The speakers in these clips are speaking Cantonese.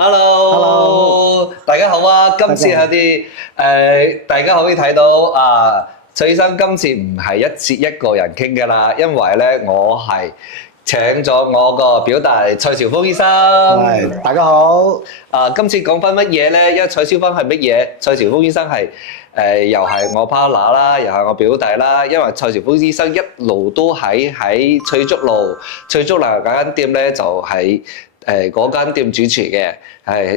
Hello，大家好啊！今次有啲大家可以睇到蔡醫生今次唔係一節一個人傾㗎啦，因為咧我係請咗我個表弟蔡兆峰醫生。係，大家好。今次講翻乜嘢咧？因為蔡兆峰係乜嘢？蔡兆峰醫生係又係我 partner 啦，又係我表弟啦。因為蔡兆峰醫生一路都喺翠竹路嗰間店咧，就喺嗰間店主持嘅，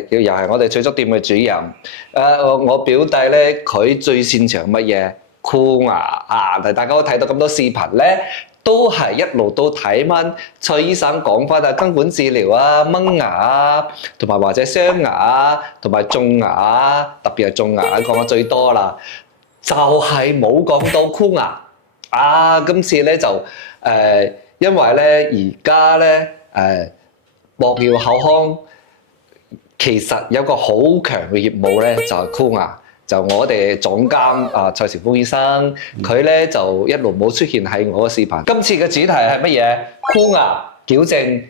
又係我哋翠竹店嘅主任。我表弟咧，佢最擅長乜嘢？箍牙啊！大家都睇到咁多視頻咧，都係一路都睇翻蔡醫生講翻根管治療啊、掹牙啊，同埋或者鑲牙啊，同埋種牙啊，特別係種牙講得最多啦，就係冇講到箍牙。今次咧就因為咧而家咧博耀口腔其實有個好強嘅業務咧，就係箍牙。就我哋總監蔡兆峰醫生，佢咧就一路冇出現喺我嘅視頻。今次嘅主題係乜嘢？箍牙矯正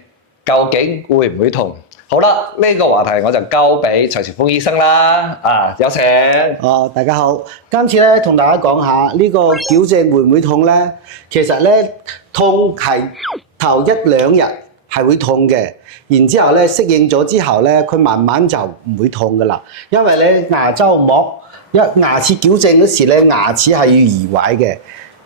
究竟會唔會痛？好啦，呢個話題我就交俾蔡兆峰醫生啦。有請。大家好，今次咧同大家講下呢個矯正會唔會痛咧？其實咧痛係頭一兩日係會痛嘅，然之後咧適應咗之後咧，佢慢慢就唔會痛噶啦。因為咧牙周膜牙齒矯正嗰時咧，牙齒係要移位嘅。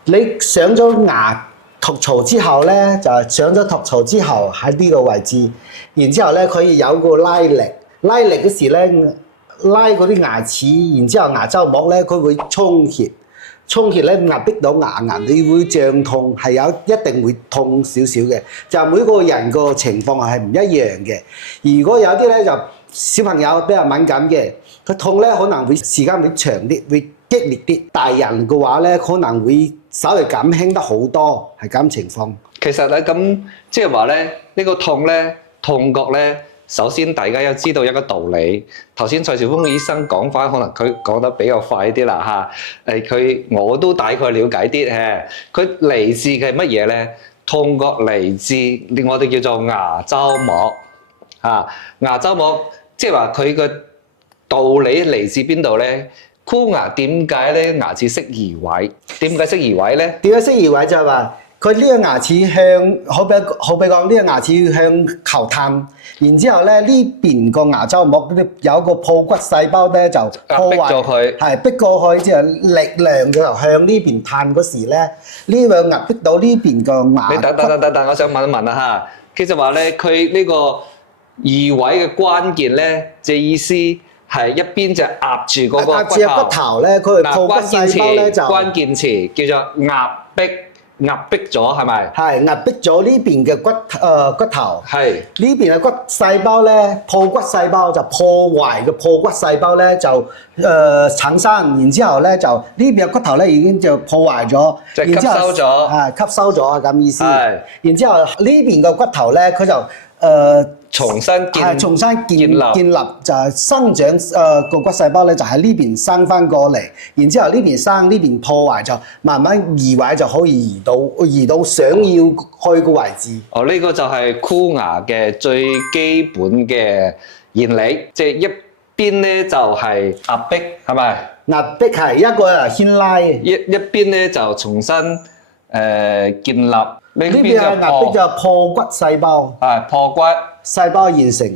你上咗牙托槽之後咧，就係上咗托槽之後喺呢個位置，然之後咧佢有個拉力嗰時咧拉嗰啲牙齒，然之後牙周膜咧佢會充血咧壓迫到牙齦，你會脹痛，係一定會痛少少嘅。就每個人個情況係唔一樣嘅。如果有啲咧就小朋友比較敏感嘅，佢痛咧可能會時間會長啲，會激烈啲。大人嘅話咧可能會稍微減輕得好多，係咁情況。其實咧咁即係話咧呢個痛咧痛覺咧，首先大家要知道一個道理。頭先蔡兆峰醫生講翻，可能佢講得比較快啲啦嚇。我都大概了解啲嘅。佢嚟自嘅乜嘢咧？痛覺嚟自我哋叫做牙周膜。牙周膜即係話佢個道理嚟自邊度咧？箍牙點解咧牙齒識移位？點解識移位咧？點解識移位就係話佢呢個牙齒向好比講呢個牙齒向後探，然之後咧呢邊個牙周膜有個破骨細胞咧就破壞咗佢，係逼過去之後力量就向呢邊探嗰時咧，呢個壓迫到呢邊個牙。你等，我想問一問啦嚇。其實話咧，佢呢個移位嘅關鍵咧，即係意思係一邊就壓住嗰個骨頭咧，佢破骨細胞咧就關鍵詞叫做壓迫咗，係咪？係壓迫咗呢邊嘅骨頭。係呢邊嘅骨細胞咧，破骨細胞就破壞嘅破骨細胞咧就產生，然之後咧就呢邊嘅骨頭咧已經就破壞咗，就吸收咗，吸收咗咁意思。係，然之後呢邊嘅骨頭咧，佢就重新建立就係生長個骨細胞咧，就喺呢邊生翻過嚟，然之後呢邊生呢邊破壞，就慢慢移位就可以移到想要去個位置。呢個就係箍牙嘅最基本嘅原理，即係一邊咧就係壓迫，係咪？壓迫係一個係牽拉，一邊咧就重新建立。呢邊嘅壓迫就係破骨細胞，破骨細胞現成。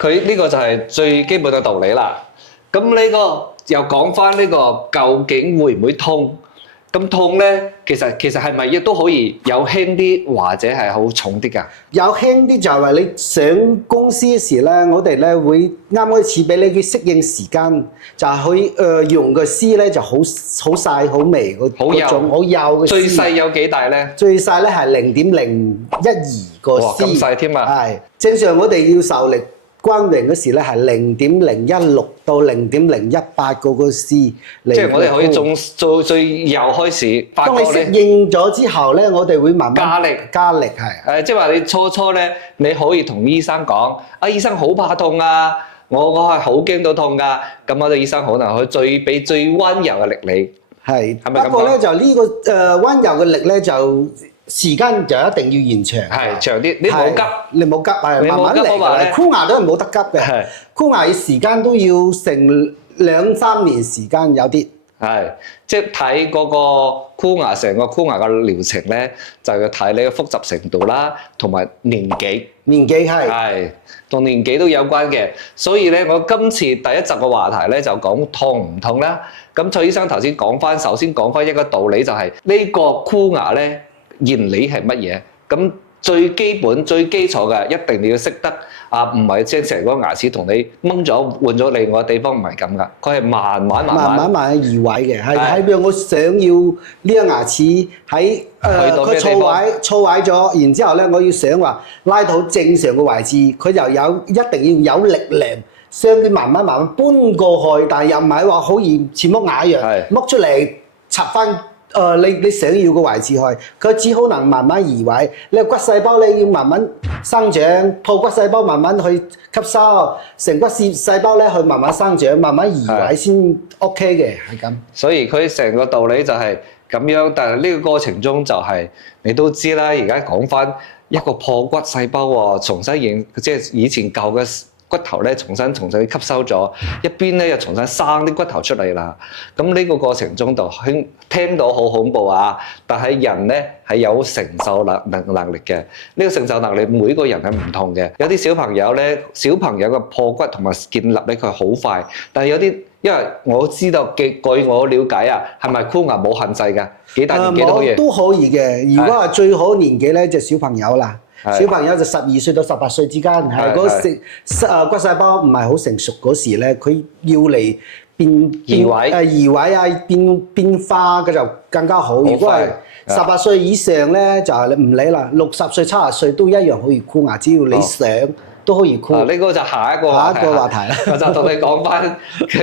佢呢個就係最基本嘅道理啦。咁呢個又講翻呢個究竟會唔會痛？咁痛咧，其實係咪亦都可以有輕啲或者係好重啲㗎？有輕啲就係話你上公司時咧，我哋咧會啱開始俾你嘅適應時間，就係去用個絲咧就好細好微嗰種好幼嘅絲。最細有幾大咧？最細咧係0.012個絲。哇！咁細添啊！係正常我哋要受力關榮嗰時咧係0.016到0.018嗰個絲，即係我哋可以做最幼開始。當你適應咗之後咧，我哋會慢慢加力係。即係話你初咧，你可以同醫生講，醫生好怕痛啊，我係好驚到痛㗎。咁我哋醫生可能去俾最溫柔嘅力你。係咪咁講？不過咧就呢個溫柔嘅力咧就時間就一定要延長。係長啲，你冇急。你冇急，係你冇慢慢嚟急嘅話咧嘅。箍牙都係冇得急嘅係，箍牙嘅時間都要成2-3年時間有啲。係，即係睇嗰個箍牙成個箍牙嘅療程咧，就要睇你嘅複雜程度啦，同埋年紀。年紀係係同年紀都有關嘅，所以咧，我今次第一集嘅話題咧就講痛唔痛啦。咁蔡醫生頭先講翻，首先講翻一個道理就係、呢個箍牙咧原理係乜嘢？咁最基本、最基礎嘅一定你要識得啊，唔係即係成個牙齒同你掹咗換咗另外地方，唔係咁噶，佢係慢慢移位嘅，係係喺邊我想要呢個牙齒喺佢到咩地方錯位咗，然之後咧我要想話拉到正常嘅位置，佢就一定要有力量，將佢慢慢搬過去，但係又唔係話好似似剝牙一樣係剝出嚟插翻。你想要嘅位置去，佢只可能慢慢移位。你個骨細胞咧要慢慢生長，破骨細胞慢慢去吸收，成骨細胞咧去慢慢生長，慢慢移位先 OK 嘅，係咁。所以佢成個道理就係咁樣，但係呢個過程中就係、你都知啦。而家講翻一個破骨細胞喎，重新即係以前舊嘅骨頭咧，重新吸收咗，一邊咧又重新生啲骨頭出嚟啦。咁呢個過程中就聽到好恐怖啊！但係人咧係有承受能力嘅。呢個承受能力每個人係唔同嘅。有啲小朋友咧，小朋友嘅破骨同埋建立咧，佢好快。但係有啲，因為我知道據我了解啊，係咪箍牙冇限制㗎？幾大年紀都可以。都可以嘅。如果係最好年紀咧，就小朋友啦。小朋友就12歲到18歲之間，係嗰骨細胞唔係好成熟嗰時咧，佢要嚟移位啊變化嘅就更加好。如果係18歲以上咧，就係你唔理啦，60歲70歲都一樣可以箍牙，只要你想都可以箍。呢個就下一個話題啦。我就同你講翻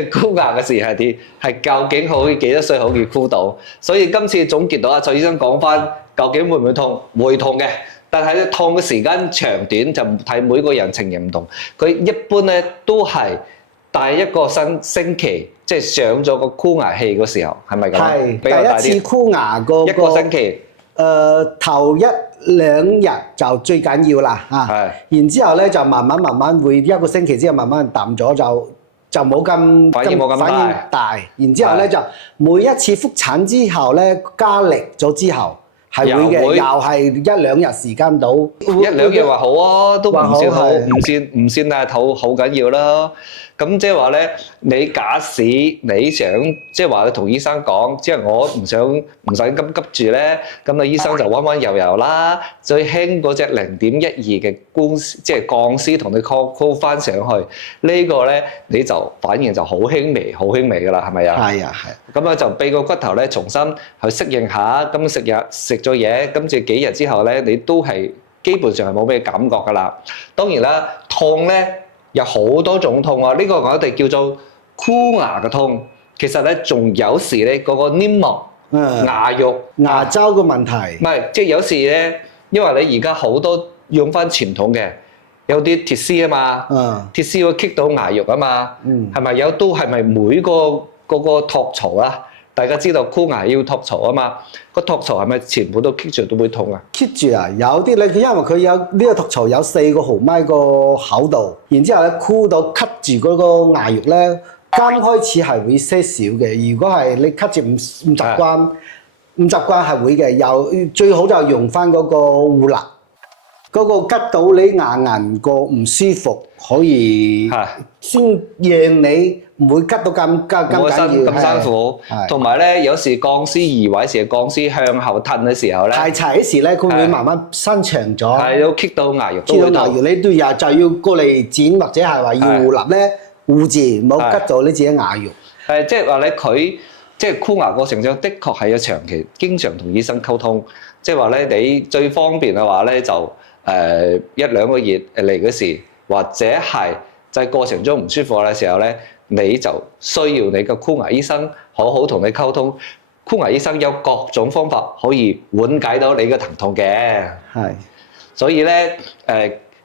箍牙嘅事係點，係究竟可以幾多歲可以箍到？所以今次總結到阿蔡醫生講翻，究竟會唔會痛？會痛嘅。但係痛嘅時間長短就睇每個人情形唔同，佢一般咧都係第一個星期，即係上咗個箍牙器嗰時候，係咪咁？係第一次箍牙一個星期。頭1-2日就最緊要啦嚇，然之後咧就慢慢會1個星期之後慢慢淡咗就冇咁反應大，然之後咧就每一次覆診之後咧加力咗之後。係會嘅，又係1-2日時間到，1-2日話好啊，都唔算好，唔算係好緊要啦。咁即係話咧，你假使你想即係話你同醫生講，即係我唔使咁急住咧，咁啊醫生就溫柔啦，最輕嗰隻0.12嘅即係鋼絲同你 call 翻上去，呢個咧你就反應就好輕微㗎啦，係咪啊？係啊。咁啊就俾個骨頭咧重新去適應下，咁食咗嘢，跟住幾日之後咧，你都係基本上係冇咩感覺㗎啦。當然啦，痛咧有好多種痛啊，呢個我哋叫做箍牙嘅痛。其實咧仲有時咧嗰個黏膜、牙肉、牙周嘅問題，唔係即係有時咧，因為你而家好多用翻傳統嘅，有啲鐵絲啊嘛，鐵絲會棘到牙肉啊嘛，係咪係咪每個嗰個托槽啊？大家知道箍牙要托槽啊嘛，個托槽係咪全部都棘住都會痛啊？棘住啊！有啲咧，因為佢有呢個托槽有4毫米個厚度，然之後咧箍到棘住嗰個牙肉咧，剛開始係會些少嘅。如果係你棘住唔習慣係會嘅。最好就用翻嗰個護蠟，嗰個吉到你牙齦個唔舒服，可以先讓你唔會吉到咁緊要，咁辛苦。同埋咧，有時鋼絲移位時，鋼絲向後褪嘅時候咧，太齊嗰時咧，佢會慢慢伸長咗，係都棘到牙肉，棘到牙肉，你都就要過嚟剪或者係話要護蠟咧，護住唔好吉到你自己牙肉。係即係話咧，佢即係箍牙過程中，的確係要長期經常同醫生溝通。即係話咧，你最方便嘅話咧，就1-2個月嚟嗰時，或者係就係過程中唔舒服嘅時候咧，你就需要你個箍牙醫生好好同你溝通。箍牙醫生有各種方法可以緩解到你嘅疼痛嘅。係，所以咧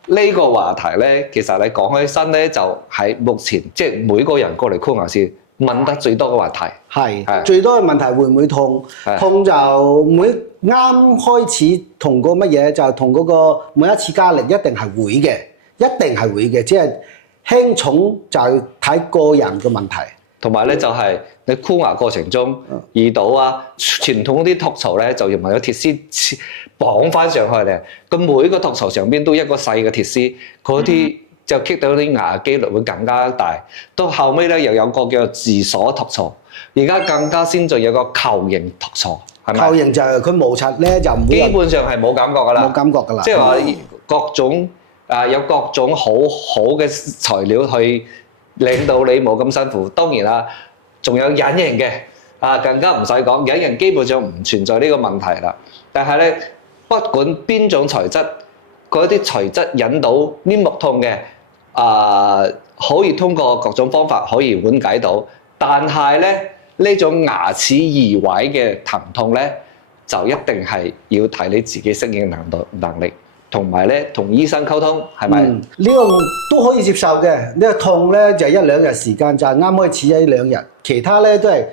呢個話題咧，其實你講起身咧，就係目前即係每個人過嚟箍牙時問得最多嘅話題。係最多嘅問題會唔會痛？係痛就每啱開始同個乜嘢就同嗰個每一次加力一定係會嘅，一定係會嘅，只係輕重就係睇個人嘅問題。同埋咧就係你箍牙過程中遇到啊，傳統嗰啲托槽咧就用埋個鐵絲綁翻上去嘅，咁每個托槽上邊都一個細嘅鐵絲，嗰啲就棘到啲牙嘅機率會更加大。到後尾咧又有個叫做自鎖托槽，而家更加先進有個球形托槽，係咪？球形就係佢摩擦咧就唔會基本上係冇感覺㗎啦，冇感覺㗎啦。即係話各種有各種好嘅材料去令到你冇咁辛苦。當然啦，仲有隱形嘅更加唔使講，隱形基本上唔存在呢個問題啦。但係咧，不管邊種材質，嗰啲材質引到黏膜痛嘅可以通過各種方法可以緩解到。但係咧，呢種牙齒移位嘅疼痛咧，就一定係要睇你自己適應能力，同埋咧同醫生溝通，係咪？呢個都可以接受嘅。呢個痛咧就係1-2日時間，就係啱開始1-2日，其他咧都係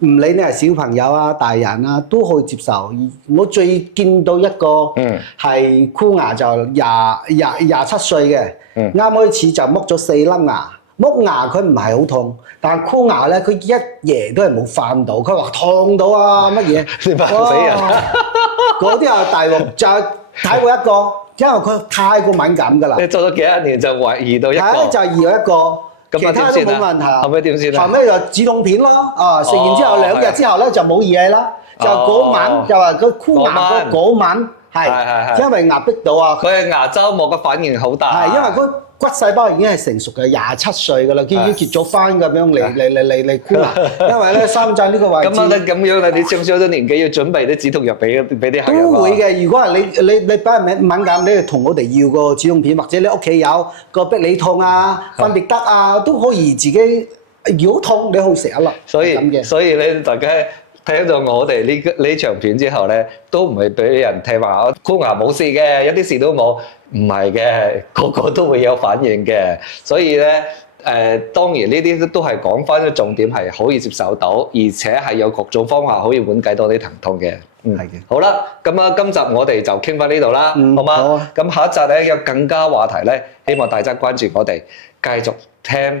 唔理你係小朋友啊、大人啊都可以接受。我最見到一個係箍牙就27歲嘅，啱開始就剝咗4粒牙。剝牙佢唔係好痛，但係箍牙咧佢一夜都係冇瞓到，佢話痛到啊乜嘢？你嚇死人！嗰啲啊大鑊就睇過一個，因為佢太過敏感㗎啦。你做咗幾多年就移到一個？係就移咗一個，其他都冇問題。後尾點算啊？後尾就止痛片咯，食完之後2日之後咧就冇嘢啦。就嗰晚就話佢箍牙嗰晚係因為壓迫到啊。佢係牙周膜嘅反應好大。係因為嗰骨細胞已經係成熟嘅27歲㗎啦，已經結咗婚咁樣嚟箍牙。因為咧深圳呢個位置咁樣啦，你上咗年紀要準備啲止痛藥俾啲客人都會嘅。如果係你比較敏感，你同我哋要個止痛片，或者你屋企有個必理痛啊、芬必得啊，都可以自己如果痛你可以食一粒。所以咧，大家聽到我哋呢長片之後咧，都唔係俾人聽話箍牙冇事嘅，一啲事都冇。唔係嘅，個個都會有反應嘅。所以咧，當然呢啲都係講翻嘅重點係可以接受到，而且係有各種方法可以緩解到啲疼痛嘅。係嘅。好啦，咁啊，今集我哋就傾翻呢度啦，好嗎？好。咁下一集咧有更加話題咧，希望大家關注我哋，繼續聽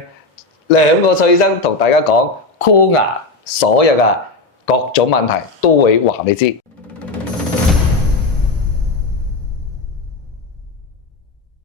2個蔡醫生同大家講箍牙所有嘅各種問題都會話你知。